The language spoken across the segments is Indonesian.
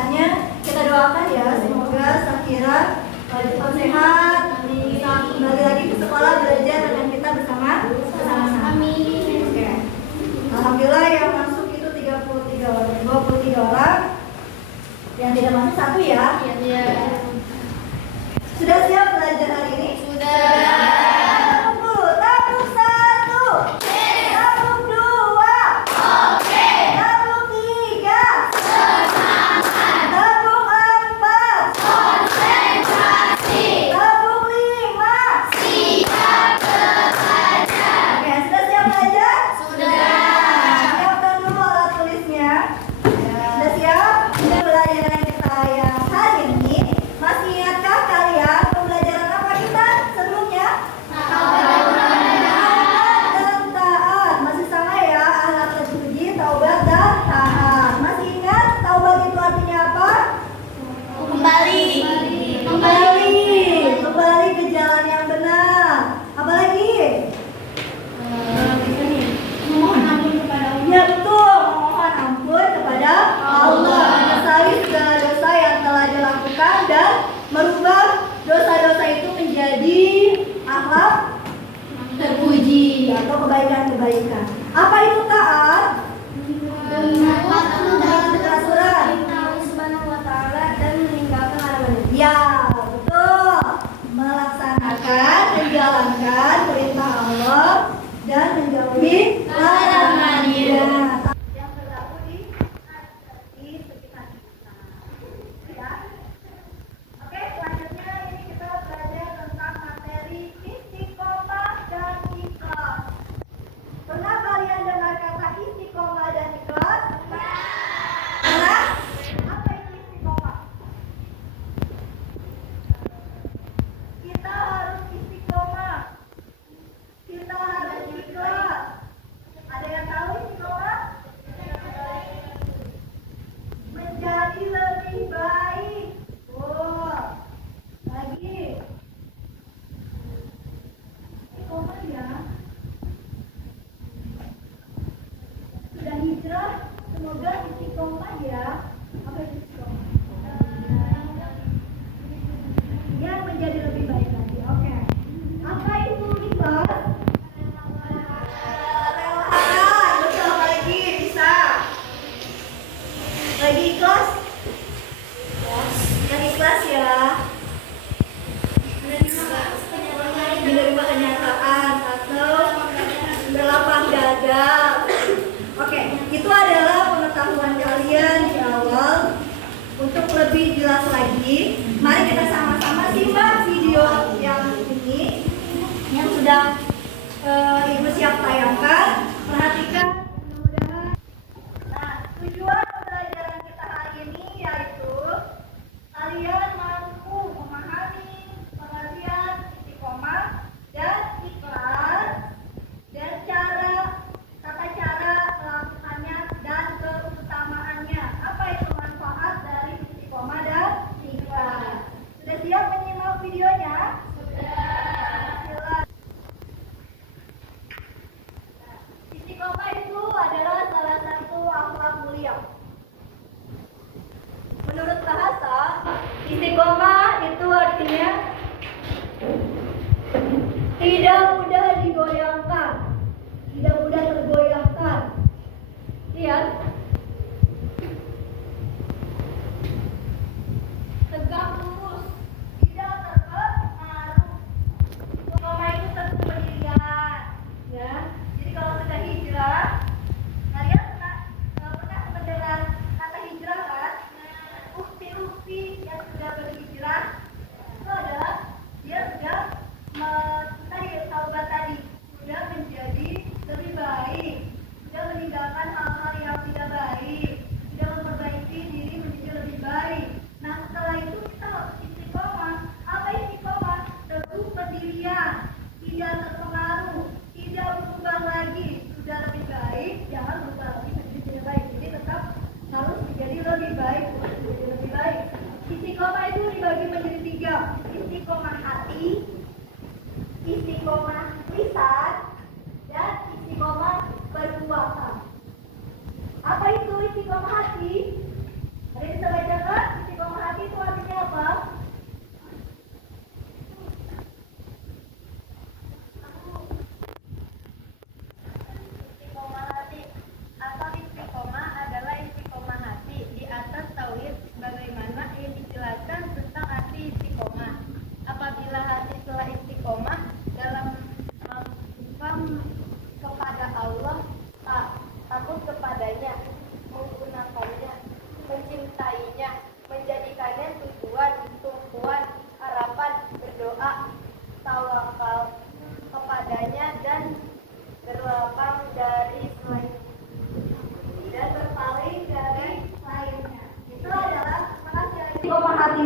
pernikahannya. Kita doakan ya, semoga Sakira cepat sehat, bisa kembali lagi ke sekolah belajar dengan kita bersama-sama. Amin. Oke. Alhamdulillah yang masuk itu 33 orang, 23 orang. Yang tidak masuk 1 ya. Iya. Sudah siap belajar hari ini? Sudah. Tabuk 1. Tabuk 2. Oke. Tabuk 3. Tabuk 4. Konsentrasi. Tabuk 5. Siap belajar. Oke, sudah siap belajar? Sudah. Siapkan dulu alat tulisnya. Sudah siap? Pembelajaran kita yang hari ini, masih ingatkah kalian pembelajaran apa kita sebelumnya? Taubat dan taat. Masih sama ya, ahlak terpuji, taubat dan taat. Masih ingat taubat itu artinya apa? Kembali. Kembali ke jalan yang benar. Apa lagi? Memohon ampun kepada Allah. Ya betul, memohon ampun kepada Allah, menyesali segala dosa yang telah dilakukan dan merubah dosa-dosa itu menjadi akhlak terpuji atau kebaikan-kebaikan. Apa itu taat? Menjalankan peraturan Subhanahu wa ta'ala dan meninggalkan larangan. Ya, betul. Melaksanakan, menjalankan perintah Allah dan menjauhi larangannya. Yang berlaku di sekitar kita. Ya. Oke, selanjutnya ini kita belajar tentang materi istiqomah dan ikhlas. Pernah kalian dengar kata istiqomah dan ikhlas? Pernah? Apa itu istiqomah?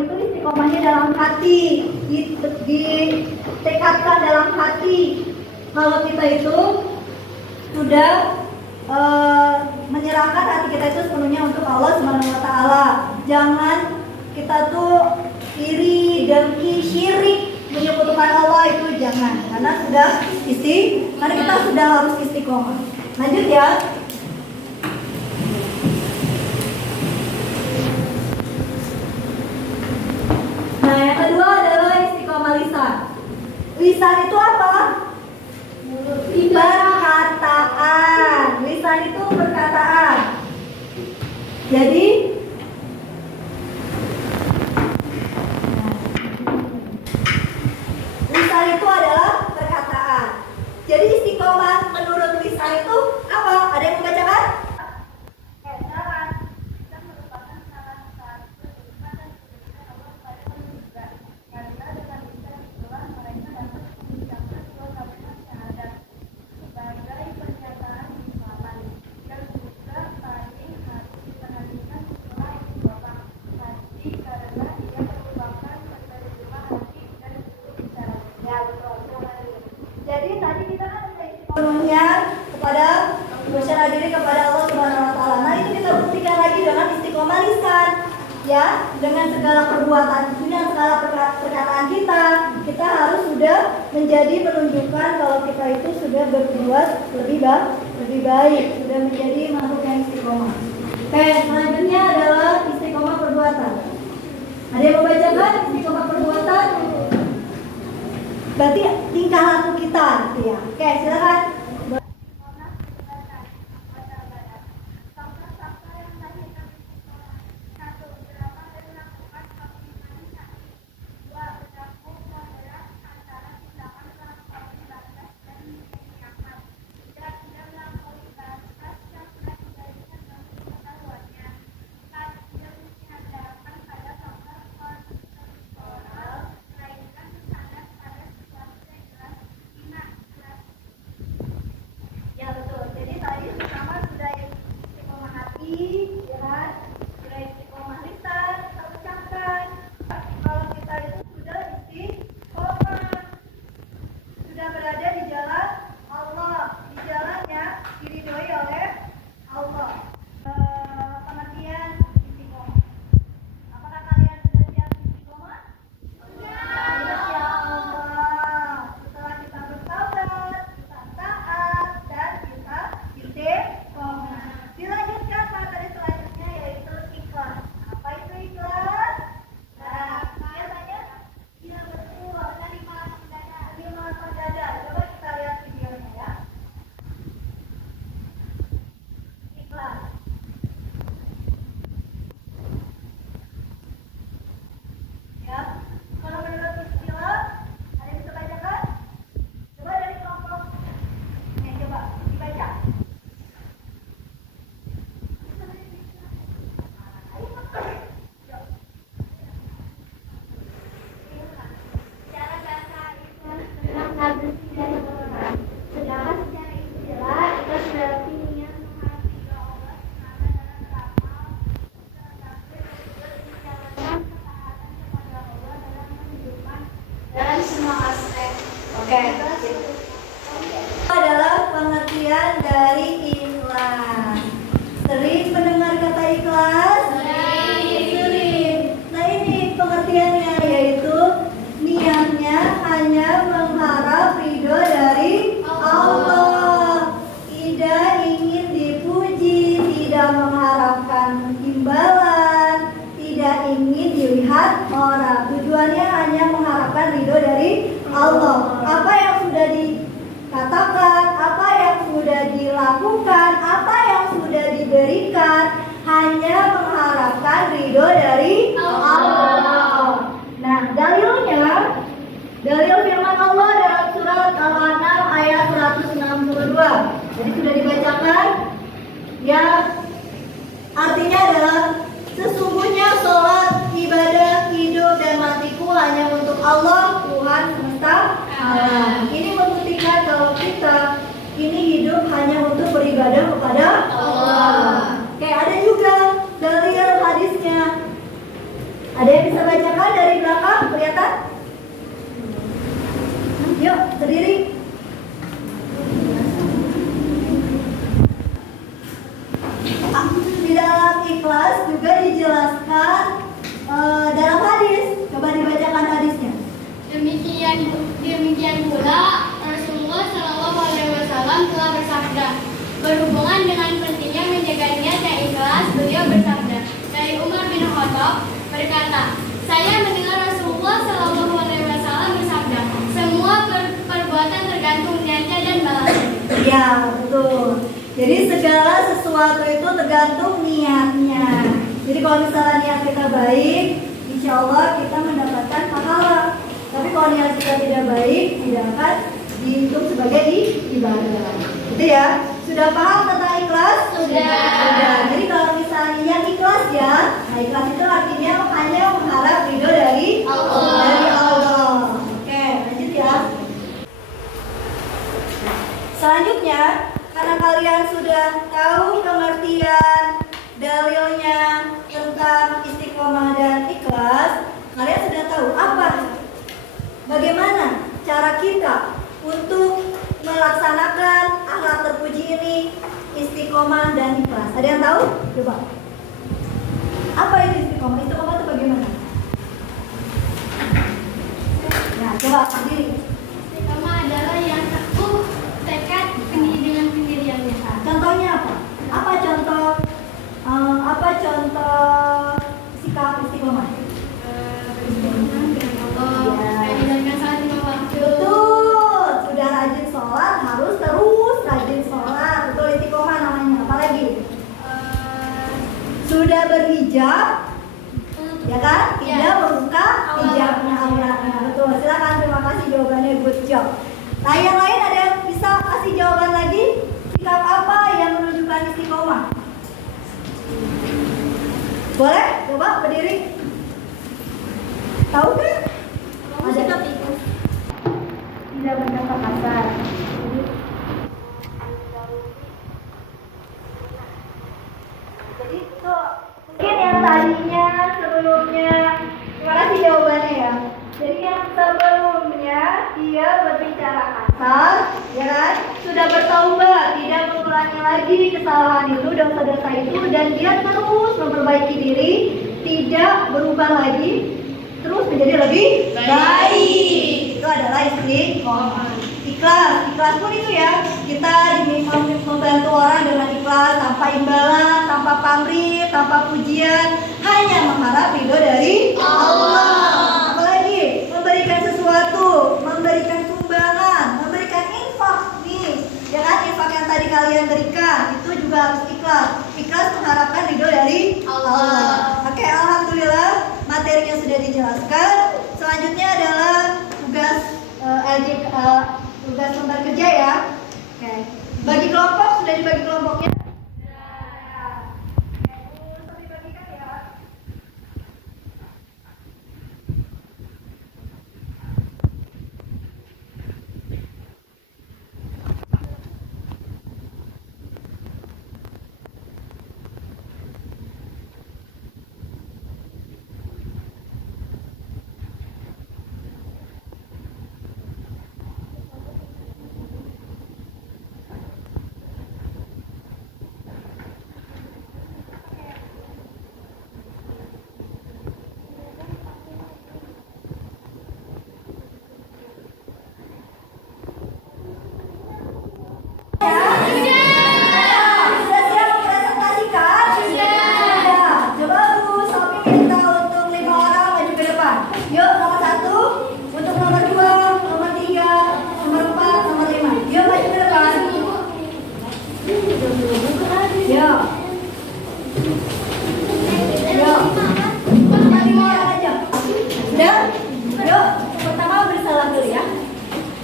itu istiqomahnya dalam hati, ditekadkan dalam hati. Kalau kita itu sudah menyerahkan hati kita itu sepenuhnya untuk Allah Subhanahu wa taala. Jangan kita tuh iri, dengki, syirik, menyekutukan Allah, itu jangan. Karena kita sudah harus istiqomah. Lanjut ya. Nah, yang kedua adalah istiqomah lisan. Lisan itu apa? Perkataan. Lisan itu perkataan. Jadi lisan itu adalah perkataan. Jadi istiqomah menurut lisan itu apa? Ada yang membacakan? Jadi tadi kita kan sepenuhnya kepada berserah diri kepada Allah Subhanahu wa taala. Nah, itu kita buktikan lagi dengan istiqomah lisan. Ya, dengan segala perbuatan, dengan segala perkataan kita harus sudah menjadi penunjukan kalau kita itu sudah berbuat lebih baik, sudah menjadi makhluk yang istiqomah. Oke, selanjutnya adalah istiqomah perbuatan. Ada yang membacakan istiqomah perbuatan? Berarti tingkah laku kita, gitu ya. Oke, silakan. Adalah pengertian dari ikhlas. Sering mendengar kata ikhlas? Sering. Nah, ini pengertiannya, yaitu niatnya hanya mengharap ridho dari Allah, tidak ingin dipuji, tidak mengharapkan imbalan, tidak ingin dilihat orang. Tujuannya hanya mengharapkan ridho dari Allah. Apa yang sudah dikatakan, apa yang sudah dilakukan, apa yang sudah diberikan, hanya mengharapkan ridho dari Allah. Nah, dalilnya, dalil firman Allah dalam surat Al-An'am ayat 162. Jadi sudah dibacakan, ya, artinya adalah sesungguhnya sholat, ibadah, hidup, dan matiku hanya untuk Allah, Tuhan semesta alam. Ini membuktikan kalau kita ini hidup hanya untuk beribadah kepada Allah. Kayak ada juga dalil hadisnya. Ada yang bisa bacakan dari belakang? Kelihatan? Yuk, berdiri. Di dalam Ikhlas juga dijelaskan dalam hadis. Coba dibacakan hadisnya. Demikian pula Rasulullah Shallallahu Alaihi Wasallam telah bersabda, berhubungan dengan pentingnya menjaga niat yang ikhlas, beliau bersabda, dari Umar bin Khattab berkata, saya mendengar Rasulullah Shallallahu Alaihi Wasallam bersabda, semua perbuatan tergantung niatnya dan balasannya. Ya, betul. Jadi segala sesuatu itu tergantung niatnya. Jadi kalau misalnya niat kita baik, insya Allah kita mendapatkan pahala. Tapi kalau niat kita tidak baik, tidak akan dihitung sebagai ibadah. Gitu ya. Sudah paham tentang ikhlas? Sudah. Jadi kalau misalnya yang ikhlas ya, nah ikhlas itu artinya hanya mengharap ridho dari Allah. Oke, lanjut ya. Selanjutnya, karena kalian sudah tahu pengertian dalilnya tentang istiqomah dan ikhlas, kalian sudah tahu bagaimana cara kita untuk melaksanakan akhlak terpuji ini, istiqomah dan ikhlas. Ada yang tahu? Coba. Apa itu istiqomah? Istiqomah itu bagaimana? Nah, coba sendiri. Istiqomah adalah yang teguh tekad dengan pendiriannya. Contohnya apa? Apa contoh sikap istiqomah? Betul. Sudah rajin sholat, harus terus rajin sholat. Betul, istiqomah namanya. Apalagi? Sudah berhijab, ya kan? Tidak membuka hijabnya auratnya. Betul. Silakan, terima kasih jawabannya, good job. Nah, yang lain ada yang bisa kasih jawaban lagi? Sikap apa yang menunjukkan istiqomah? Boleh? Coba berdiri. Tahu kan? Ada sikap itu. Tidak berkata kasar. Jadi itu mungkin yang tadinya sebelumnya. Terima kasih jawabannya ya. Jadi yang sebelumnya dia berbicara kasar, ya kan? Sudah bertaubat, tidak mengulangi lagi kesalahan itu, dosa-dosa itu, dan dia terus memperbaiki diri, tidak berubah lagi, terus menjadi lebih baik. Itu adalah istiqomah. Ikhlas pun itu ya, kita membantu orang dengan ikhlas, tanpa imbalan, tanpa pamrih, tanpa pujian, hanya mengharap ridho dari Allah. Apalagi memberikan sesuatu, memberikan sumbangan, memberikan infak nih, ya kan? Infak yang tadi kalian berikan itu juga harus ikhlas. Ikhlas mengharapkan ridho dari Allah. Oke, alhamdulillah materinya sudah dijelaskan. Selanjutnya adalah tugas tugas lembar kerja ya. Oke. Bagi kelompok, sudah dibagi kelompoknya?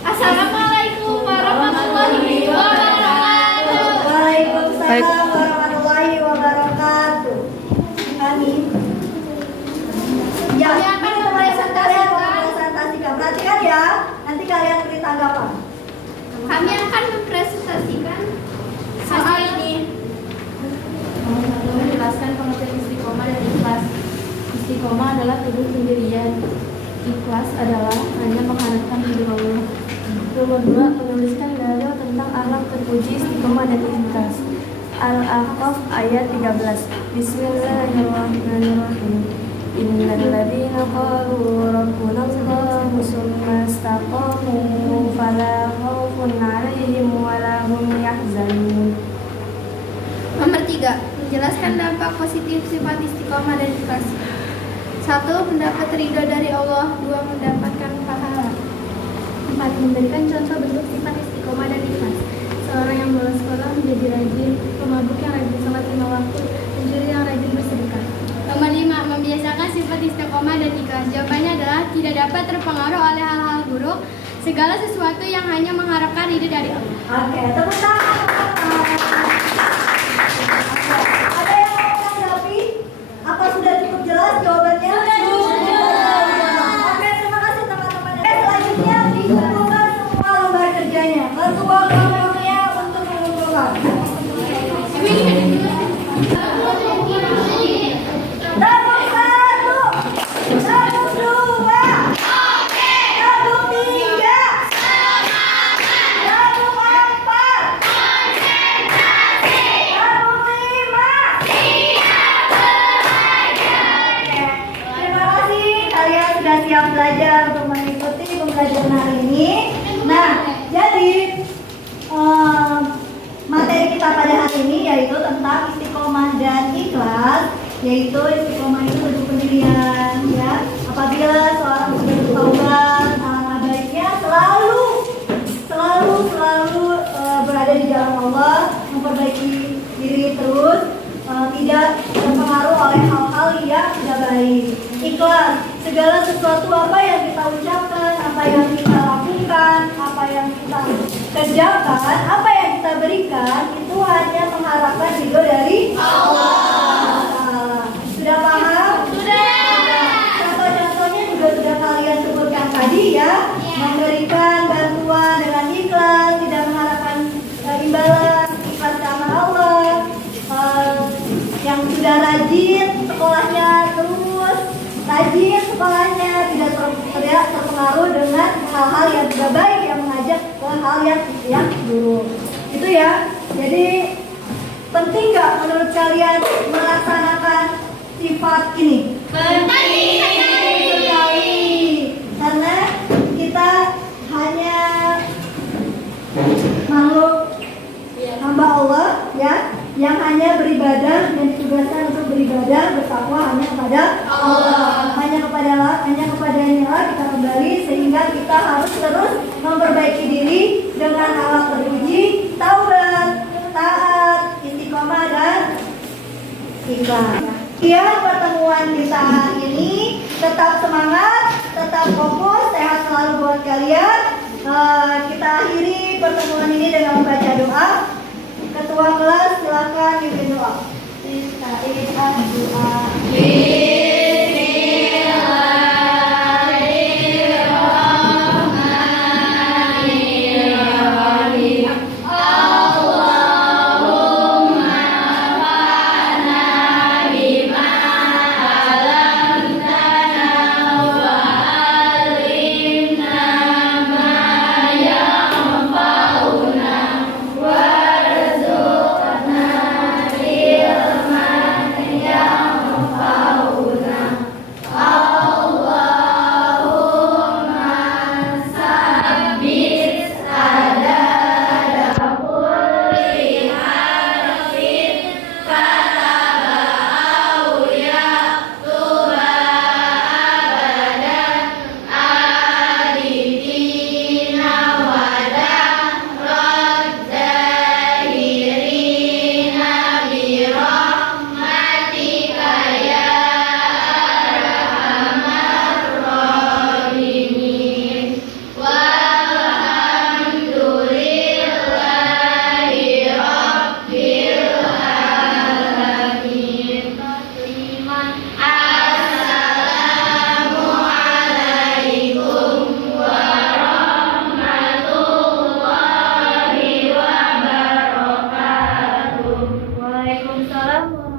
Assalamualaikum warahmatullahi wabarakatuh. Waalaikumsalam warahmatullahi wabarakatuh. Amin. Ya, ini kalian mempresentasikan. Perhatikan ya, nanti kalian beri tanggapan. Kami akan mempresentasikan soal ini. Menjelaskan pengertian istiqomah dan ikhlas. Istiqomah adalah teguh pendirian. Ikhlas adalah hanya mengharapkan ridho Allah. Nomor 2, menuliskan dalil tentang akhlak terpuji istiqomah dan ikhlas. Al-Ahqaf ayat 13. Bismillahirrahmanirrahim. Innal ladzina qalu rabbuna Allahu tsumma istaqamu fala khaufun 'alaihim wa la hum yahzanun. Nomor 3, menjelaskan dampak positif sifat istiqomah dan ikhlas. 1. Mendapat ridho dari Allah. 2. Mendapatkan pahala. 4. Memberikan contoh bentuk sifat istiqomah dan ikhlas. Seorang yang bolos sekolah menjadi rajin, pemabuk yang rajin sholat 5 waktu, pencuri yang rajin bersedekah. Nomor 5, membiasakan sifat istiqomah dan ikhlas. Jawabannya adalah tidak dapat terpengaruh oleh hal-hal buruk, segala sesuatu yang hanya mengharapkan ridho dari Allah. Oke, tepuk tangan. Ada yang mau menanggapi? Apa sudah cukup jelas jawabannya? Oke, terima kasih teman-teman. Selanjutnya dikumpulkan semua lembar kerjanya. Ketua kelompoknya untuk mengumpulkan. Tabung 1, tabung 2, tabung 3, tabung 4, tabung 5. Terima kasih kalian sudah siap belajar untuk mengikuti pembelajaran hari ini. Nah, jadi materi kita pada hari ini yaitu tentang istiqomah dan ikhlas. Yaitu istiqomah itu bentuk pendirian, ya. Apabila seorang sudah bertaubat, alangkah baiknya selalu berada di jalan Allah, memperbaiki diri terus, tidak terpengaruh oleh hal-hal yang tidak baik. Ikhlas, segala sesuatu apa yang kita ucapkan, apa yang kita lakukan, apa yang kita kerjakan, apa yang kita berikan, itu hanya mengharapkan ridho dari Allah. Sudah paham? Sudah. Contoh-contohnya juga sudah kalian sebutkan tadi ya. Memberikan bantuan dengan ikhlas, tidak mengharapkan imbalan, ikhlas karena Allah. Yang sudah rajin sekolahnya terus rajin sekolahnya, tidak terpengaruh dengan hal-hal yang tidak baik yang mengajak ke hal yang buruk. Itu ya. Jadi penting nggak menurut kalian melaksanakan sifat ini? Penting sekali. Karena kita hanya makhluk hamba Allah ya, yang hanya beribadah dan ditugaskan untuk beribadah bertakwa hanya kepada Allah. Hanya kepadanya lah kita kembali, sehingga kita harus terus memperbaiki diri dengan akhlak terpuji, taubat, taat, istiqomah dan ikhlas. Ya, pertemuan kita hari ini tetap semangat, tetap fokus, sehat selalu buat kalian. Kita akhiri pertemuan ini dengan membaca doa. Ketua kelas silakan pimpin doa. Waalaikumsalam.